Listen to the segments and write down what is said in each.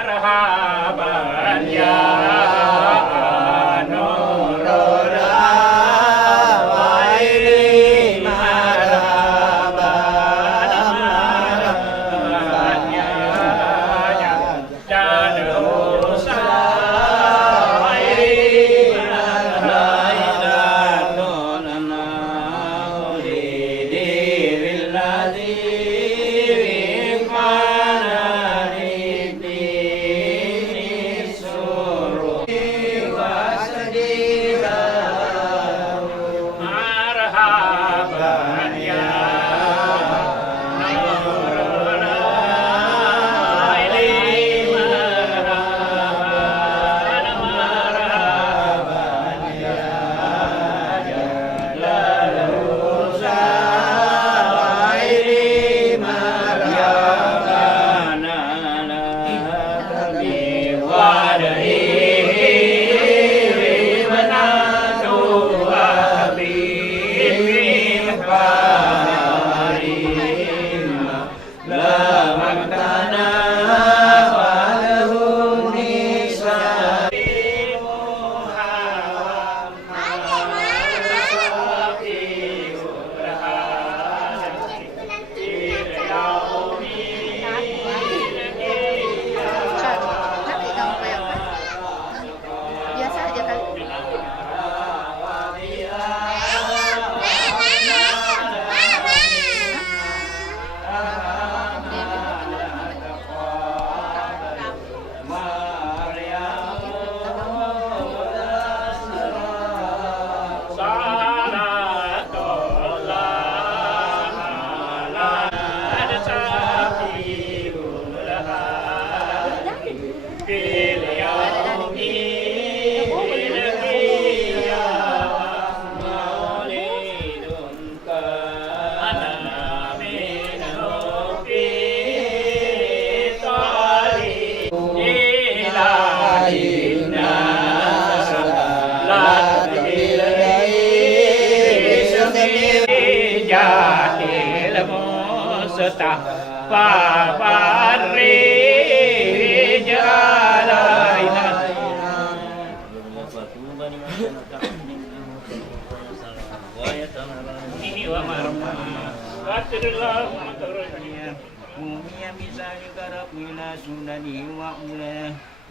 Marhaban ya Nurul Awaili, marhaban ya Janul Sawaili, marhaban ya Nurul Awaili, marhaban ya Jalal Sawaili, marhaban ala biwarihi manadu habibin farim la maktana walahu nisari Nanti kamu kayak apa? Biasa aja kali.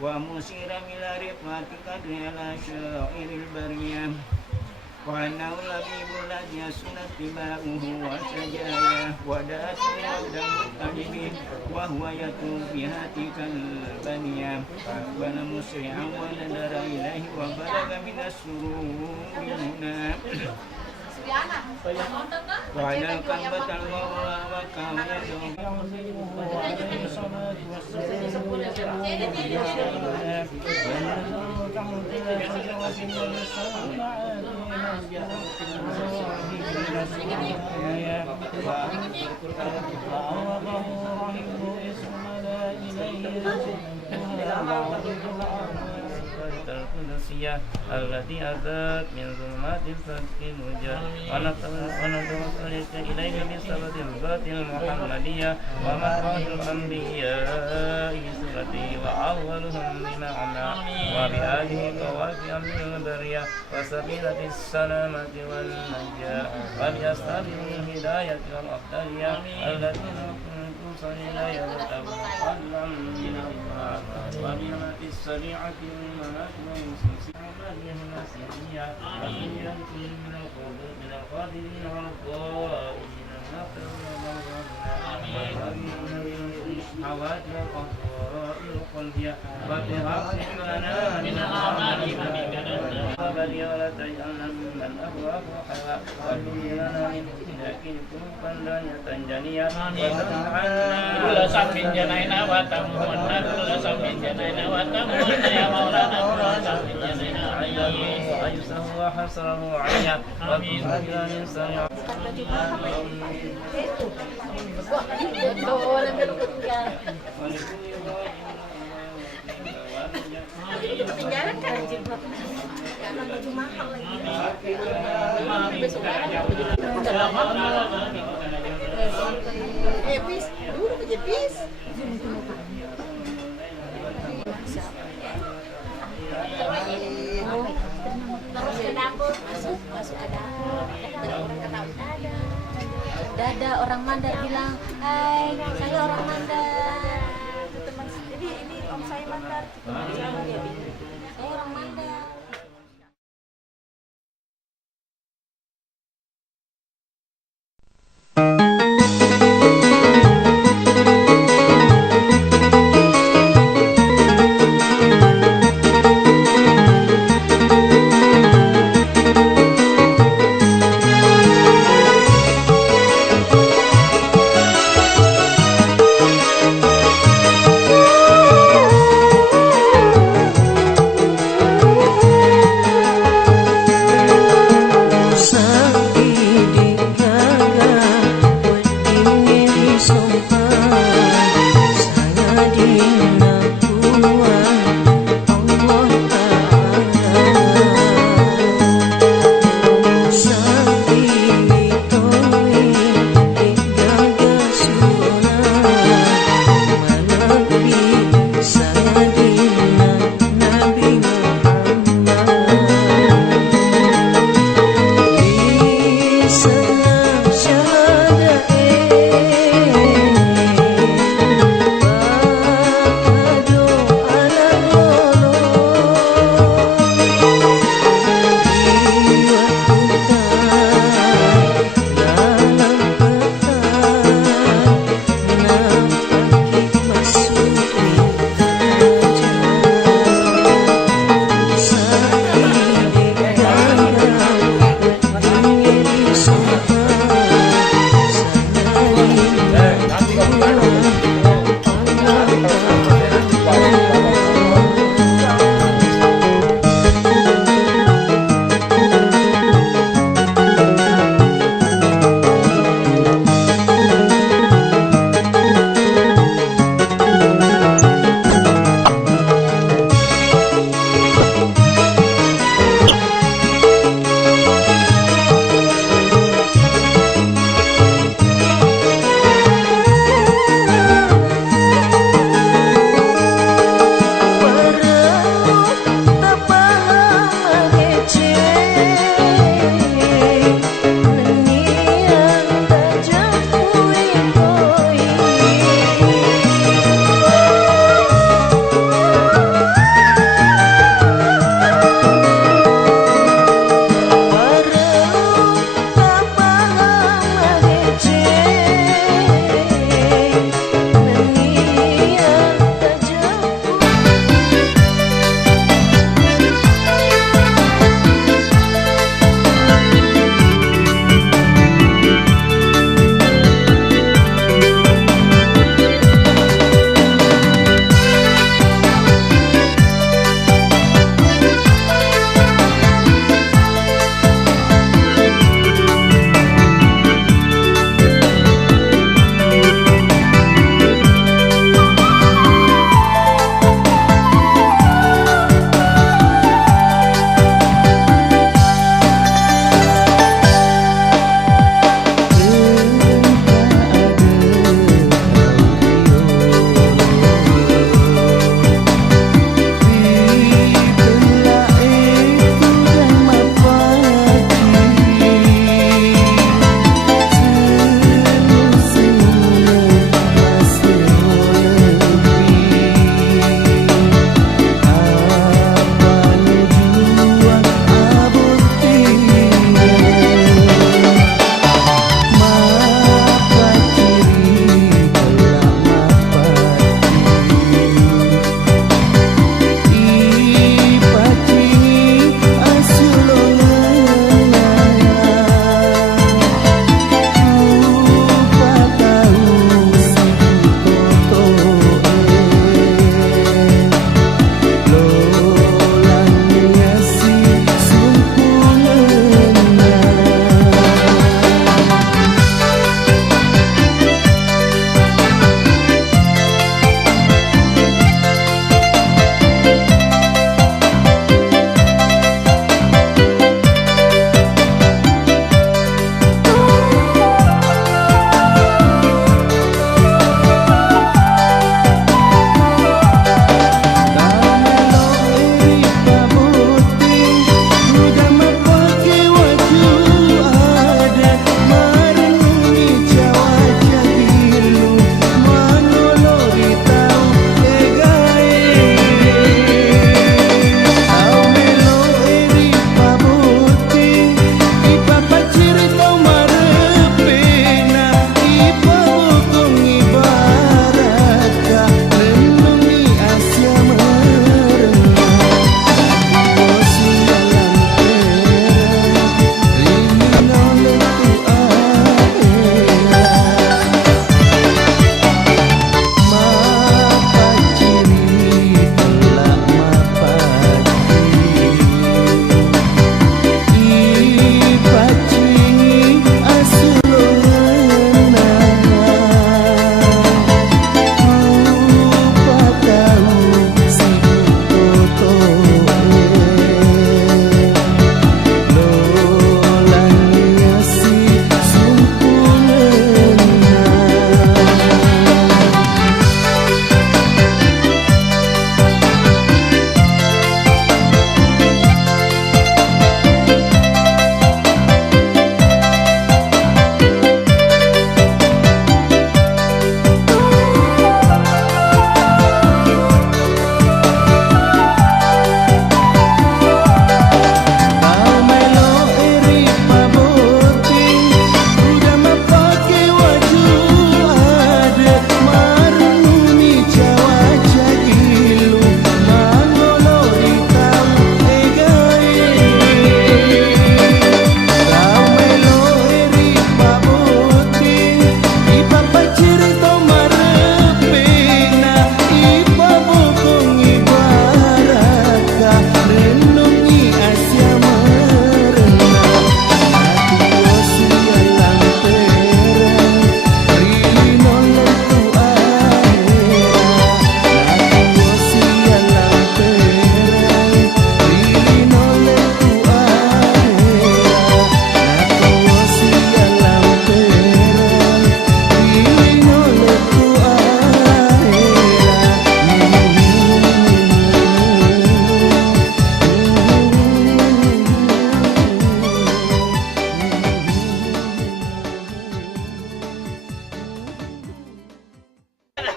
wa musira mila rifmatika ala syairil bariyah wa annahu labibul ladya sunat tibauhu wa sajaya wa da'atu wadam talibi wa huwa yatu bihatikal baniyah wa musri'an wa nadara ilahi wa balaga minas sururi huna wa anal kambatal mawla wa kawiyatu القدسية التي أتت من ظلمات الفتح الوجه ونتوكل إليك بسبب الذات المحمدية ومخرج الأنبياء بسورته وأولهم بمعنى وبهذه قوافي أمر البرية وسبيلة السلامة والنجاة وبأسباب الهداية والأفضلية التي توصل إلى وتبقى من الله وبنعمة السريعة والمنات والمسلسلة النسيئة وبنعمة من القادرين والقائلين النصر والحوادث والقضاء القلبية وبحق لنا من الأعمال وبلي ولا تجعلنا ممن أهواه حوا وكن لنا من إهلاك كفا دانية جنية وسمع عنا كل سم جنينا وتمهنا كل سم جنينا وتمهنا يا مولانا كل سم جنينا عيسه وحسره عيا وبفضل من سريع Ketinggalan kan anjir buat karena baju mahal lagi. Besok besok udah lama. Bis, dulu aja bis. Terus ke dapur, masuk ke dapur. Dada orang Mandar bilang, hai, saya orang Mandar. Teman, ini om saya Mandar. Saya orang Mandar.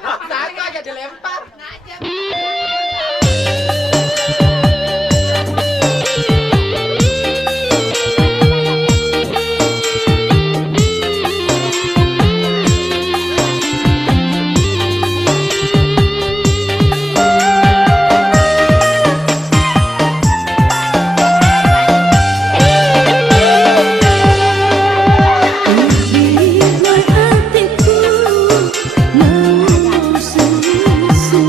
Satu aja dilempar. Hatiku mau susu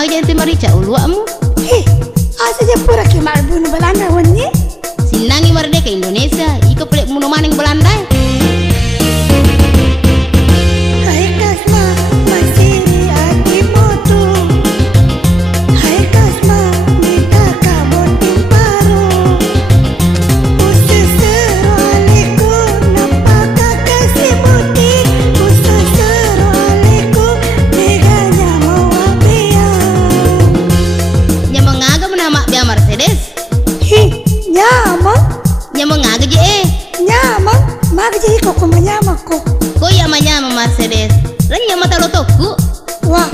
mau jadi marica uluamu. Hei, asa je pura ke malbun Belanda wonni? Sinangi merdeka Indonesia, iko pelek muno maning Belanda. Hai kasma, masiri aki motu. Hai kasma, mita kabon timparu. Usesero aliku, napaka kasih muti. Usesero aliku, neganya mau abiang. Nya mengaga menama bia Mercedes. Hi, nyamang, Nya mengaga je nyamang, magji ko kumanyama ko. Ko ya manyama Mercedes. Lanya mata lotoku. Wah,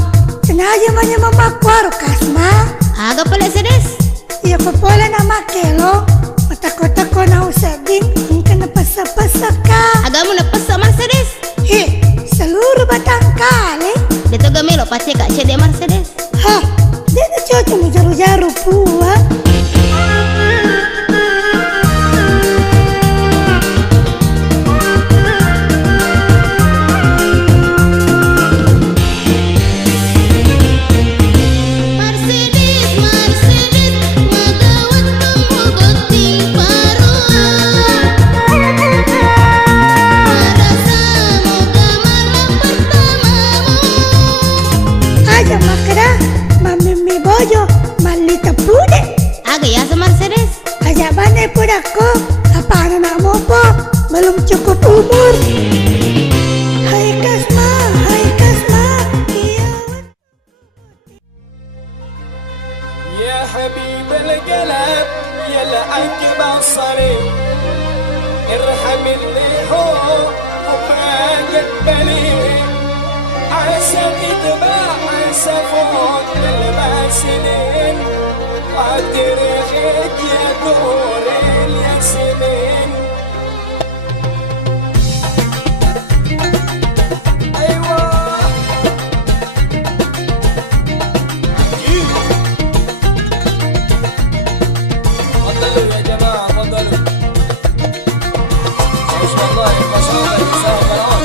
kenaja manyama makwaro kasma. Aga pelek sedes. Iya ko pala na makelo. Matako-tako na usabing, ang ka na pasapasaka. Agamu na pesa Mercedes. He, seluruh batang kali. Beto gamelo pace kak cede Mercedes. Hah, dia na cocok mo jaru-jaru pua. Mercedes, Mercedes, magawat kamu beting paruan. Merasa moga malam pertamamu. Aja makra, mamimi bojo, malita pude. Aga ya sa Mercedes. Aja bane pudako, apa anak mo po, belum cukup umur. Hai kasma, iya. يا حبيب القلب يا العقب الصريح ارحم اللي هو وما قبلي عسى تتباع عسى فوق المسنين قدر خيك يا دور الياسمين ايوه تفضلوا يا جماعة تفضلوا عيش والله ما شاء الله يساوي مروان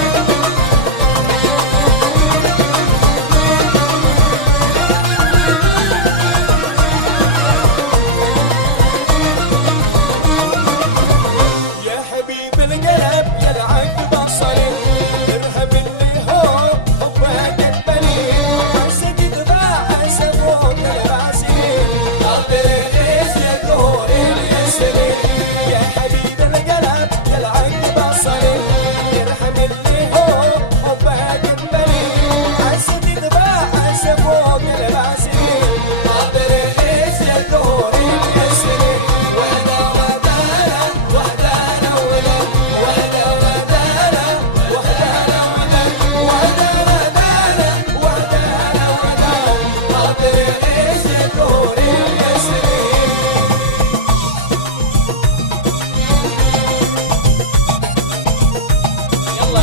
يا حبيب القلب يا العقب الصريح ارهب اللي هو حبك البلي عسى تتباع عسى فوق الراسين قدرت يا دور الياسمين يا حبيب القلب يا العقب الصريح ارحم اللي هو حبك البلي عسى تتباع عسى فوق الراسين قدرت يا دور الياسمين وحدة ودانا وحدانا ولد وحدة ودانا وحدانا ولد وحدة ودانا وحدانا ولد قدرت يا دور الياسمين يلا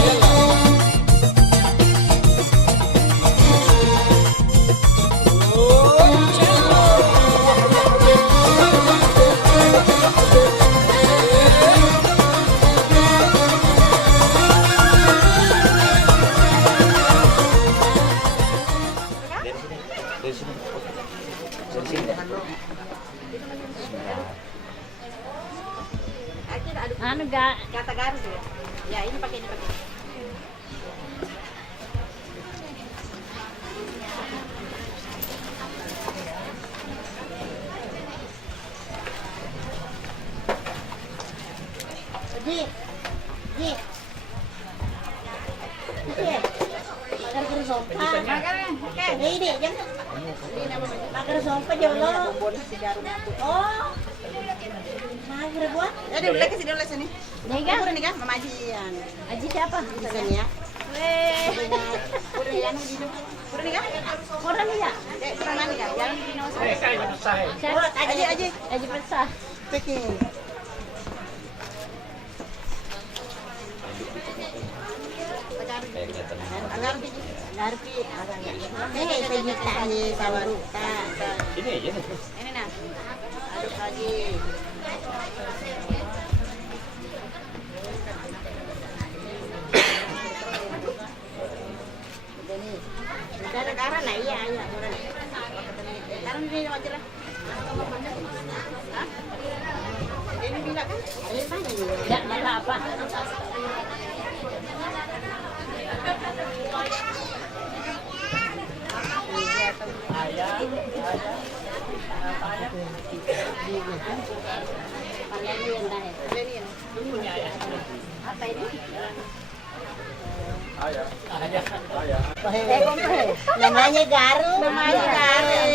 Anu ga Kata garus ya? Ya ini pakai ini pakai. Ji. Ji. Makan ke sompa. Oke. Ini jangan. Makan sompa jolo. Oh. Makan buat. Jadi boleh kasih dulu sini. Nih kan? Udah nih kan, Mama Ajian. Aji siapa? Di sini ya. Weh. Udah yang di hidup. Udah nih kan? Orang nih ya? Udah mana nih kan? Yang di nomor Eh, kayak besar. Siapa? Aji. Aji pesah. Packing. Agarpi. Garpi. Sejuta nih sama Ruta. Ini aja nih. Ini nah. Aduk lagi. Gara-gara lah iya. ini aja lah. Ini bila kan? Enggak apa. Apa ini? Namanya Garu. Namanya Gari.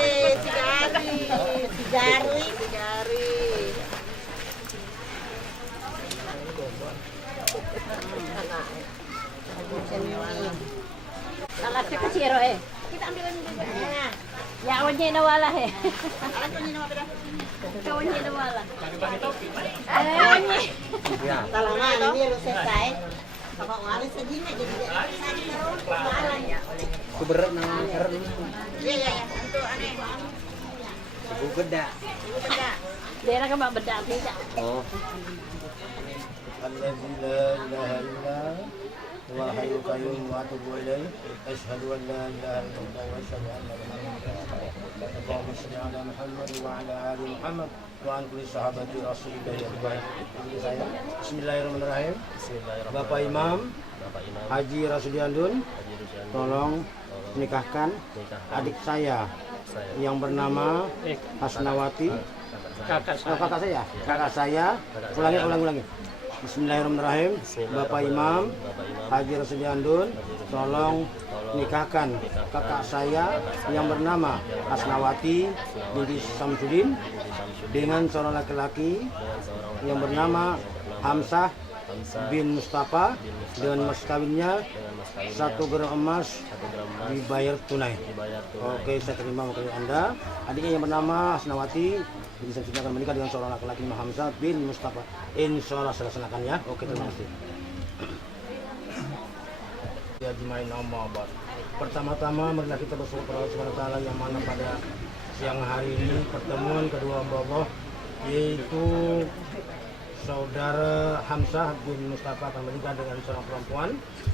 Salah sa kasiro eh. Kita ambilin dulu. Ya awalnya nawala eh. Alat ko niyo naman. Kawannya nawala. Talaman ini harus selesai. Bapak wali sedihnya jadi Itu berat nang keren. Iya. Untuk aneh. Ibu geda. Daerah ka beda tidak. Oh. الذي لا إله إلا هو الحي القيوم وأتوب إليه أشهد أن لا إله إلا الله وأشهد أن محمدا رسول الله اللهم صل على محمد وعلى آل محمد وعن كل صحابة رسول الله أجمعين. Bismillahirrahmanirrahim. Bapak Imam Haji Rasudiandun, tolong nikahkan adik saya yang bernama Hasnawati. Kakak saya. Ulangi. Bismillahirrahmanirrahim. Bapak Imam Haji Rasudiandun, tolong nikahkan kakak saya yang bernama Hasnawati binti Samsudin dengan seorang laki-laki yang bernama Hamzah bin Mustafa dengan mas kawinnya 1 gram emas dibayar tunai. Oke, saya terima dari Anda. Adiknya yang bernama Hasnawati bisa akan menikah dengan seorang laki-laki nama Hamzah bin Mustafa. Insya Allah saya laksanakan ya. Oke, terima kasih. Ya jimain nama abad. Pertama-tama marilah kita bersyukur kepada Allah Subhanahu wa taala yang mana pada siang hari ini pertemuan kedua hamba Allah yaitu saudara Hamzah bin Mustafa akan menikah dengan seorang perempuan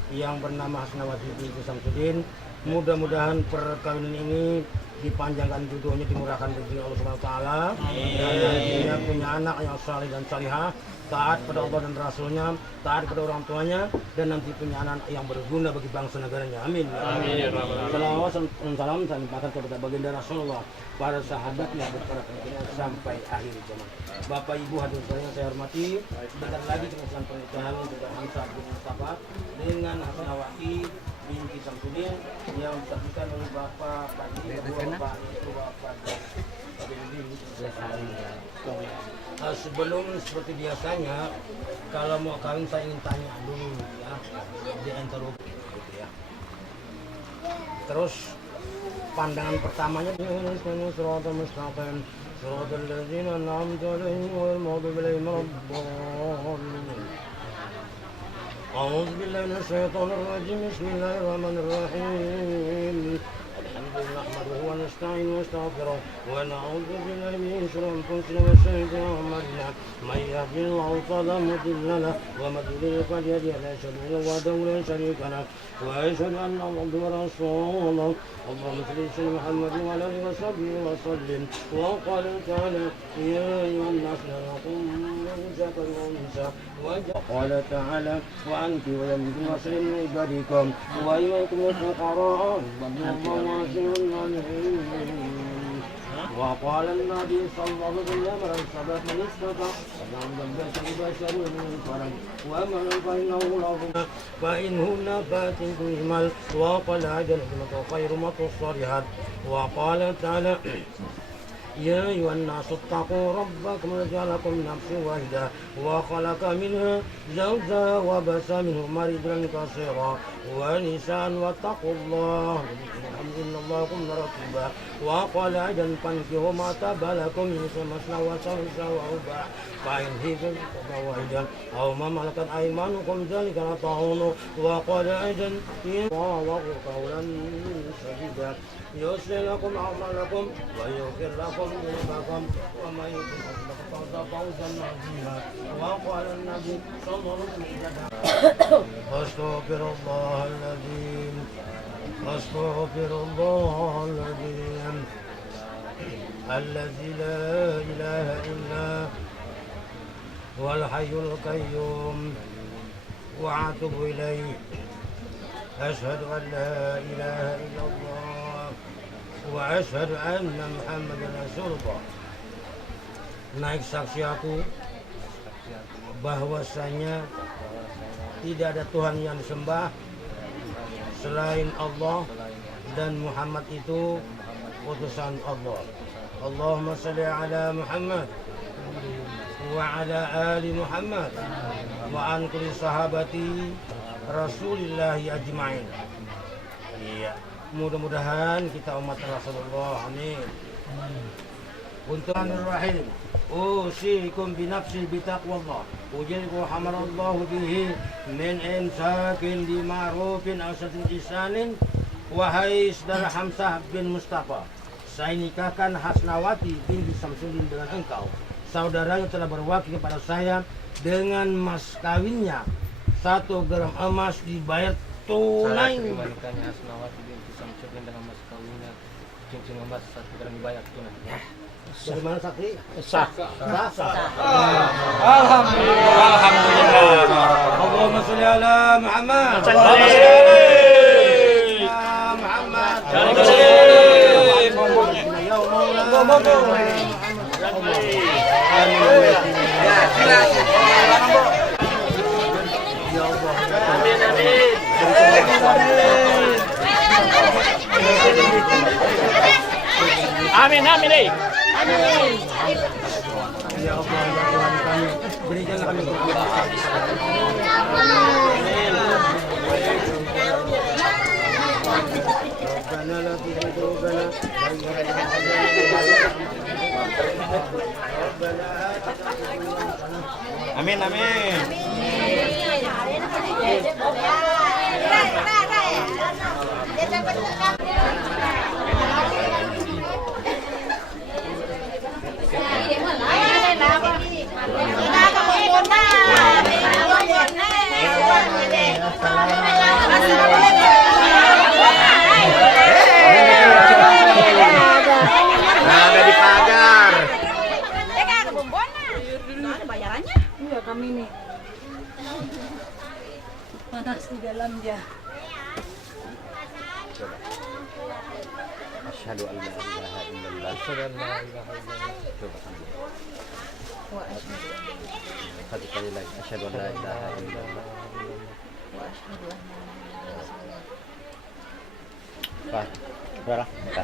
yang bernama Hasnawati binti Samsudin. Mudah-mudahan perkawinan ini dipanjangkan jodohnya, dimurahkan rezeki Allah Subhanahu wa taala, dan nantinya punya anak yang saleh dan salihah, taat pada Allah dan Rasulnya, taat pada orang tuanya, dan nanti punya anak yang berguna bagi bangsa negaranya. Amin. Amin. Salawat dan salam saya limpahkan kepada baginda Rasulullah, para sahabatnya, para pengikutnya sampai akhir zaman. Bapak Ibu hadirin sekalian saya hormati, sebentar lagi pengusulan pernikahan saudara Hamzah bin Mustafa dengan Hasnawati binti Samsudin yang disaksikan oleh Bapak Badi, Bapak itu Bapak sebelum seperti biasanya, kalau mau kawin saya ingin tanya dulu ya di antara gitu ya. Terus pandangan pertamanya suratul mustaqim suratul ladzina an'amta 'alaihim ghairil maghdubi 'alaihim waladdallin. أعوذ بالله من الشيطان الرجيم بسم الله الرحمن الرحيم الحمد لله نحمده ونستعينه ونستغفره ونعوذ بالله من شرور أنفسنا وسيئات أعمالنا من يهده الله فلا مضل له ومن يضلل فلا هادي له أشهد أن لا إله إلا الله وحده لا شريك له وأشهد أن محمدا رسول الله اللهم صل على محمد وعلى آله وصحبه وسلم وقال تعالى يا أيها الناس خلقكم من ذكر وأنثى وقال تعالى وأنكحوا الأيام من عبادكم وإليكم الفقراء والله واسع عليم. وقال النبي صلى الله عليه وسلم من سبق من استطاع فمن لبس ببشر من فرج ومن فإنه له فإنهن فاتن المال وقال أجل خير مطر الصالحات. وقال تعالى يا أيها الناس اتقوا ربكم وجعلكم من نفس واحدة وخلق منها زوجها وبث منهما رجالا كثيرا ونساء واتقوا الله إن الله كن رقيبا. وقال أيضا فانكحوا ما طاب لكم من مثنى وثلاث ورباع فإن خفتم فواحدا أو ما ملكت أيمانكم ذلك طاعون. وقال أيضا الله قولا سديدا يصلح لكم أعمالكم ويغفر لكم ذنوبكم ومن يطع الله فقد فاز عظيما. وقال النبي صلى الله عليه وسلم أستغفر الله العظيم الذي لا إله إلا هو الحي القيوم وأتوب إليه أشهد أن لا إله إلا الله وأشهد أن محمدا رسول الله. Naik saksi aku bahwasanya tidak ada Tuhan yang disembah selain Allah dan Muhammad itu utusan Allah. Allahumma salli ala Muhammad wa ala ali Muhammad wa an kulli sahabati Rasulillahi ajma'in. Iya, mudah-mudahan kita umat Rasulullah. Amin. Untuk Rahim, usikum binafsi bitaqwallah. Ujiku hamarallahu bihi min imsakin di ma'rufin awsatin isanin. Wahai saudara Hamzah bin Mustafa, saya nikahkan Hasnawati binti Samsudin dengan engkau. Saudaranya telah berwakil kepada saya dengan mas kawinnya 1 gram emas dibayar tunai. Saya kembalikannya Hasnawati binti Samsudin dengan mas kawinnya cincin emas 1 gram dibayar tunai. Dari mana saksi? Sah. Alhamdulillah. Allahumma sholli ala Muhammad. Amin, amin, eh. Ya Allah, ya Tuhan kami, berikanlah kami kekuatan. Amin, amin. Ada di pagar. Ada bayarannya? Iya kami nih. Panas di dalam ya. Asyhadu an la ilaha illallah. Asyhadu an la ilaha illallah. Coba. Satu kali lagi. Asyhadu an la ilaha illallah. Pak, berapa?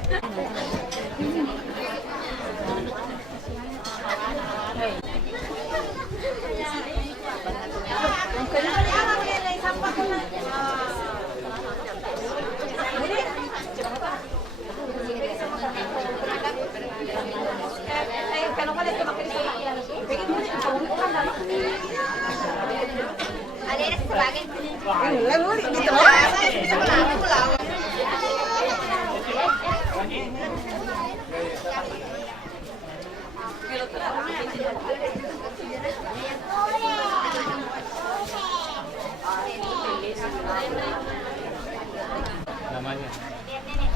Namanya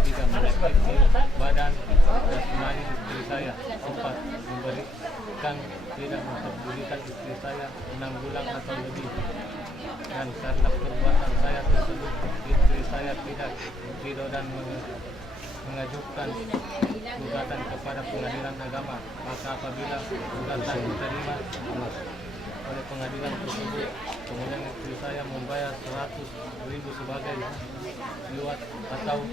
tidak menyakiti badan jasmani istri saya. 4, memberikan tidak memperdulikan istri saya 6 bulan atau lebih. Dan karena perbuatan saya tersebut, istri saya tidak ridho dan mengajukan gugatan kepada pengadilan agama. Maka apabila gugatan diterima oleh pengadilan tersebut, kemudian istri saya membayar 100.000 sebagai liwat atau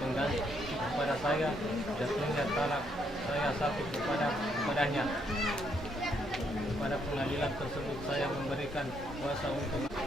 pengganti kepada saya, jatuhnya talak saya satu kepadanya. Pada pengadilan tersebut saya memberikan kuasa untuk 15.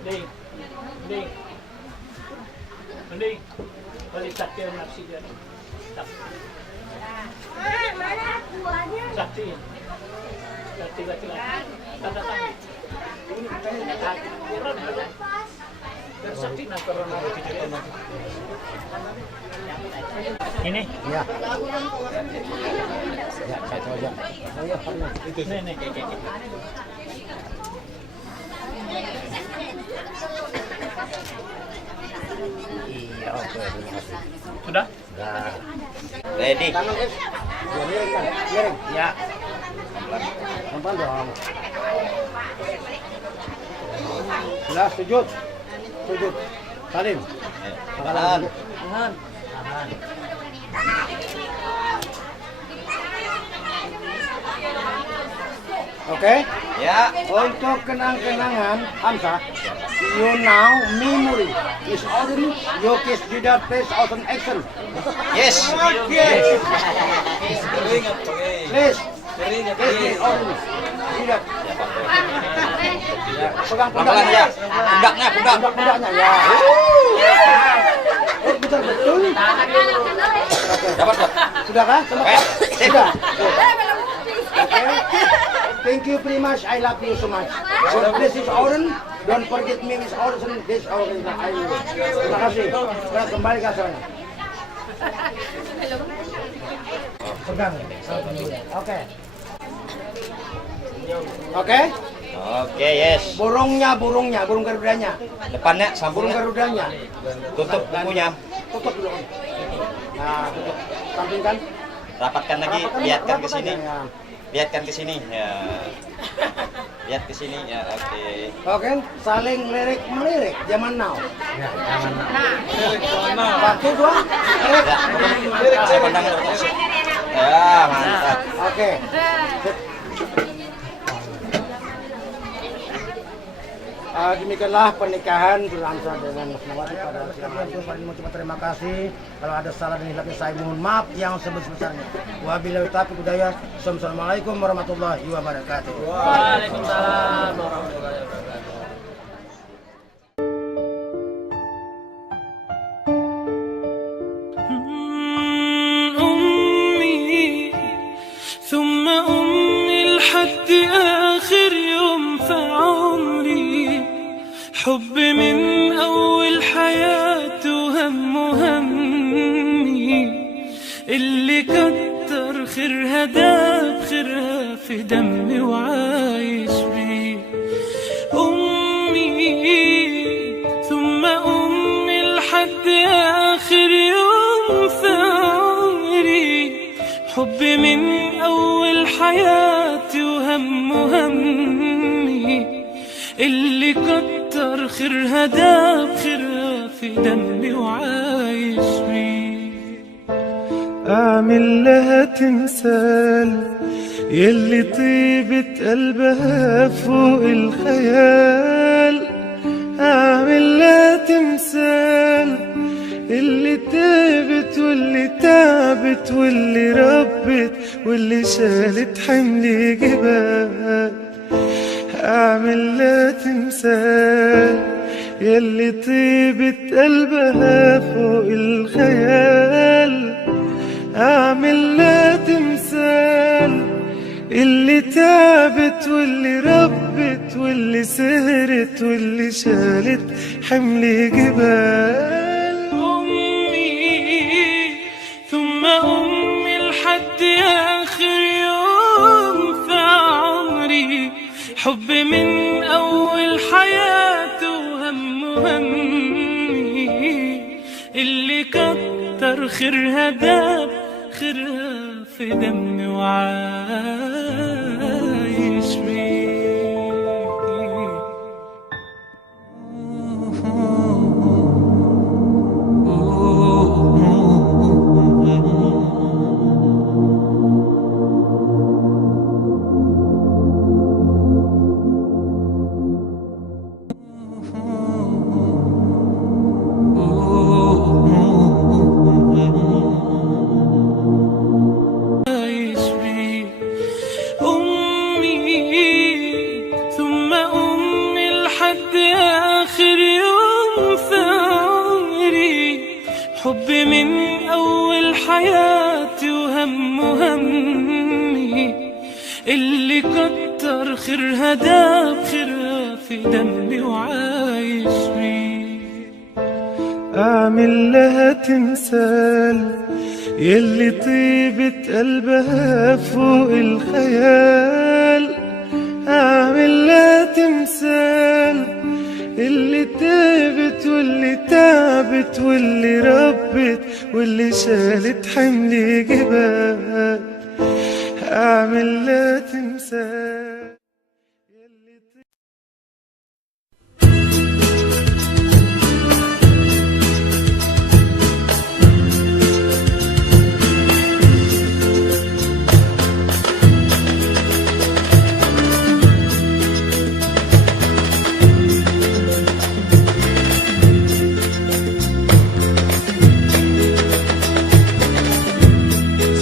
Ding. Ding. Mending balik sakti nafsi dia. Mana buahnya? Sakti. Sakti laki-laki. Tanda tangan. Dan sakti nak corona ini? Ya. Ya, saya coba aja. Oh ya, pernah. Itu nih. Iya, oke. Terima kasih. Sudah? Sudah. Ready. Tangan, guys. Ya, miring kan? Miring. Ya. Pelan dong. Sudah, sujud. Sujud. Salim. Tahan. Tahan. Tahan. Oke? Ya. Untuk kenang-kenangan, Hamzah, you now memory is already your kiss Judah place out an action. Yes. Yes. Please. Kiss me already. Judah. Pegang Pelan ya. Pundaknya, pundak. pundaknya ya. Oh, betul betul. Dapat, Pak. Sudah kah? Oke. Sip. Sudah. Okay. Thank you very much. I love you so much. So this is Oren. Don't forget me, Miss Oren. This Oren. Terima kasih. Sudah kembali ke asalnya. Pegang. Oke. Oke. Oke, yes. Burung garudanya. Depannya Burung sambungnya. garudanya. Tutup bukunya. Tutup dulu. Nah, tutup. Sampingkan. Rapatkan lagi, Rapatkan, lihatkan ke rapatkan sini. ya. Lihatkan ke sini. Ya. Lihat ke sini ya. Oke. Oke, saling melirik zaman now. Ya, jangan nak. Satu, dua. Ya, saya pandang dulu. Ya, mantap. Oke. Demikianlah pernikahan Hamzah dengan Mas Nawati pada siang hari itu. Saya mengucapkan terima kasih. Kalau ada salah dan hilafnya saya mohon maaf yang sebesar-besarnya. Wabillahi taufiq hidayah. Assalamualaikum warahmatullahi wabarakatuh. Waalaikumsalam warahmatullahi wabarakatuh. أمي ثم أمي لحد آخر يوم في عمري حب من أول حياتي وهم همي اللي كتر خيرها داب خيرها في دمي وعايش بيه أمي ثم أمي لحد آخر يوم في عمري حب من أول حياتي وهم همي اللي كتر خيرها داب خيرها في دمي وعايش بيه أعمل لها تمثال يلي طيبة قلبها فوق الخيال أعمل لها تمثال اللي تعبت واللي تعبت واللي ربت واللي شالت حمل جبال أعمل لها تمثال يلي طيبة قلبها فوق الخيال أعمل لها تمثال اللي تعبت واللي ربت واللي سهرت واللي شالت حمل جبال أمي ثم أمي لحد آخر يوم في عمري حب من أول حياتي وهم همي اللي كتر خيرها داب خيرها في دمي وعايش بيه حبي من أول حياتي وهم همي، اللي كتر خيرها داب خيرها في دمي وعايش فيه. أعمل لها تمثال يلي طيبة قلبها فوق الخيال، أعمل لها تمثال اللي تعبت واللي تعبت واللي ربت واللي شالت حمل جبال، أعمل لها تمثال.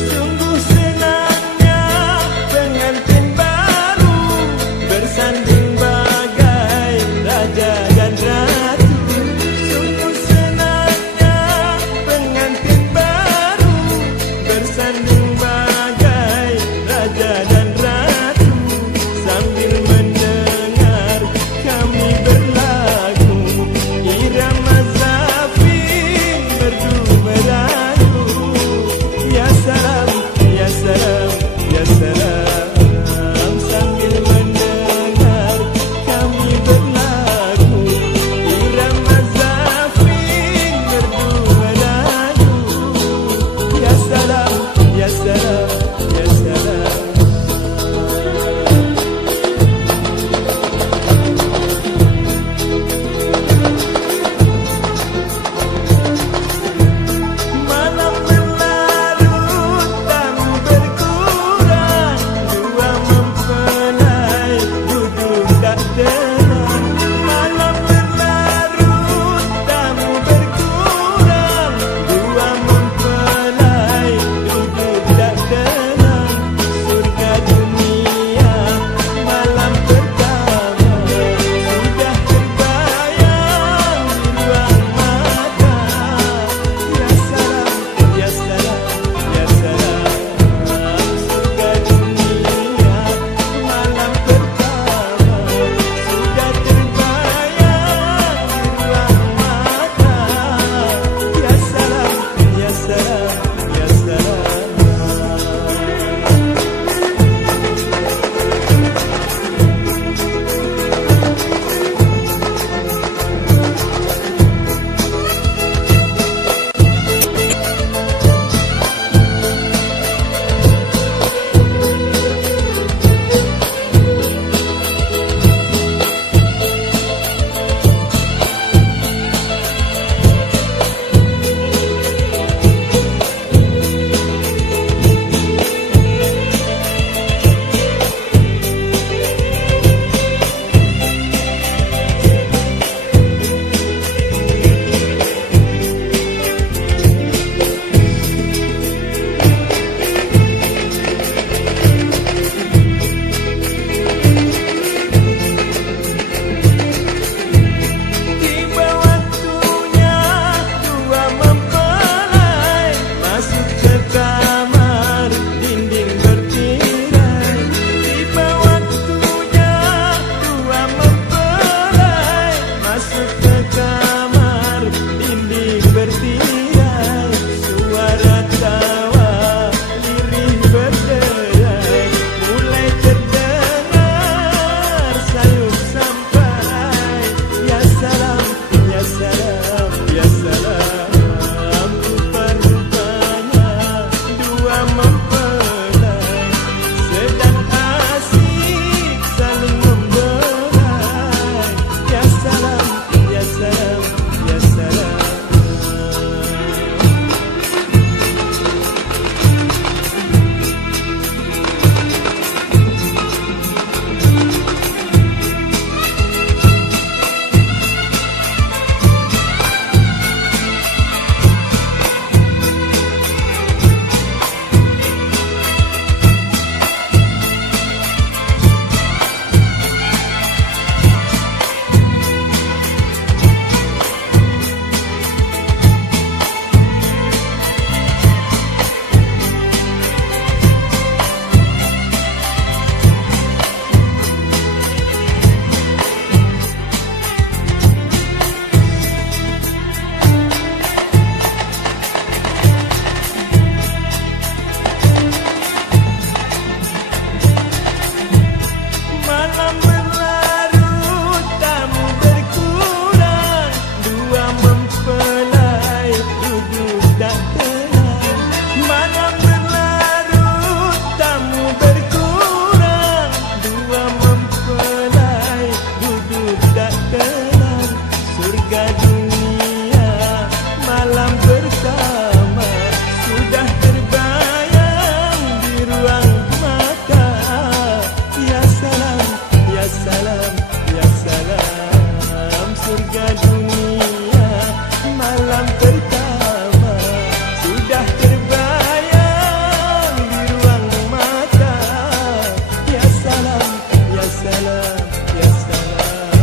Sungguh senangnya pengantin baru pertama sudah terbayang di ruang mata. Ya salam, ya salam, ya salam, surga dunia malam pertama sudah terbayang di ruang mata. Ya salam, ya salam, ya salam.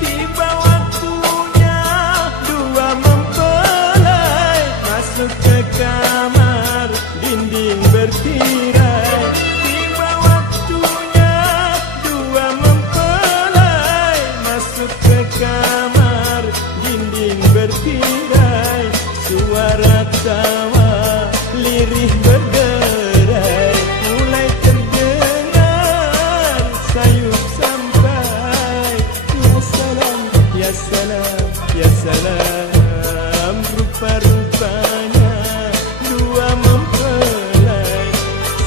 Tiba waktunya dua mempelai masuk ke kamar, dinding bertirai. Tiba waktunya dua mempelai masuk ke kamar, dinding bertirai. Suara tawa lirih berderai mulai terdengar sayup sampai. Ya salam, ya salam, ya salam, rupa-rupanya dua mempelai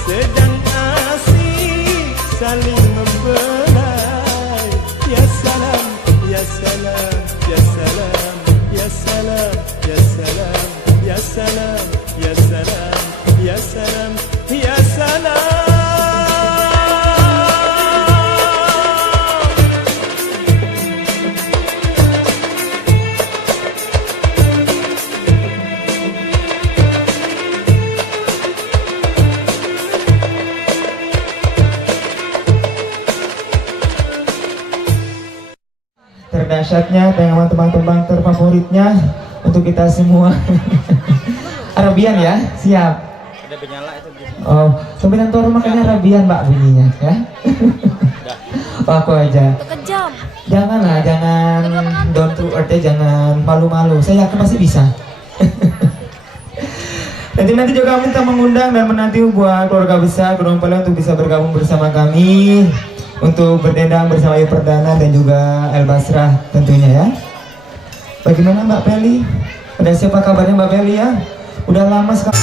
sedang asik saling membelai. Ya salam, ya salam, ya salam, ya salam, ya salam, ya salam, ya salam, ya salam, ya salam. Terdahsyatnya tayangan tebang-tebang terfavoritnya untuk kita semua. Arabian ya, siap. Ada penyala itu. Oh, 9 toro makanya Arabian mbak bunyinya ya. Oh, aku aja. Kejam. Janganlah, jangan down to earth ya, jangan malu-malu. Saya yakin pasti bisa. Nanti juga minta mengundang dan menanti buat keluarga besar Gunung Pele untuk bisa bergabung bersama kami untuk berdendang bersama Ayu Perdana dan juga El Basrah tentunya ya. Bagaimana Mbak Peli? Udah siapa kabarnya Mbak Peli ya? Udah lama sekali.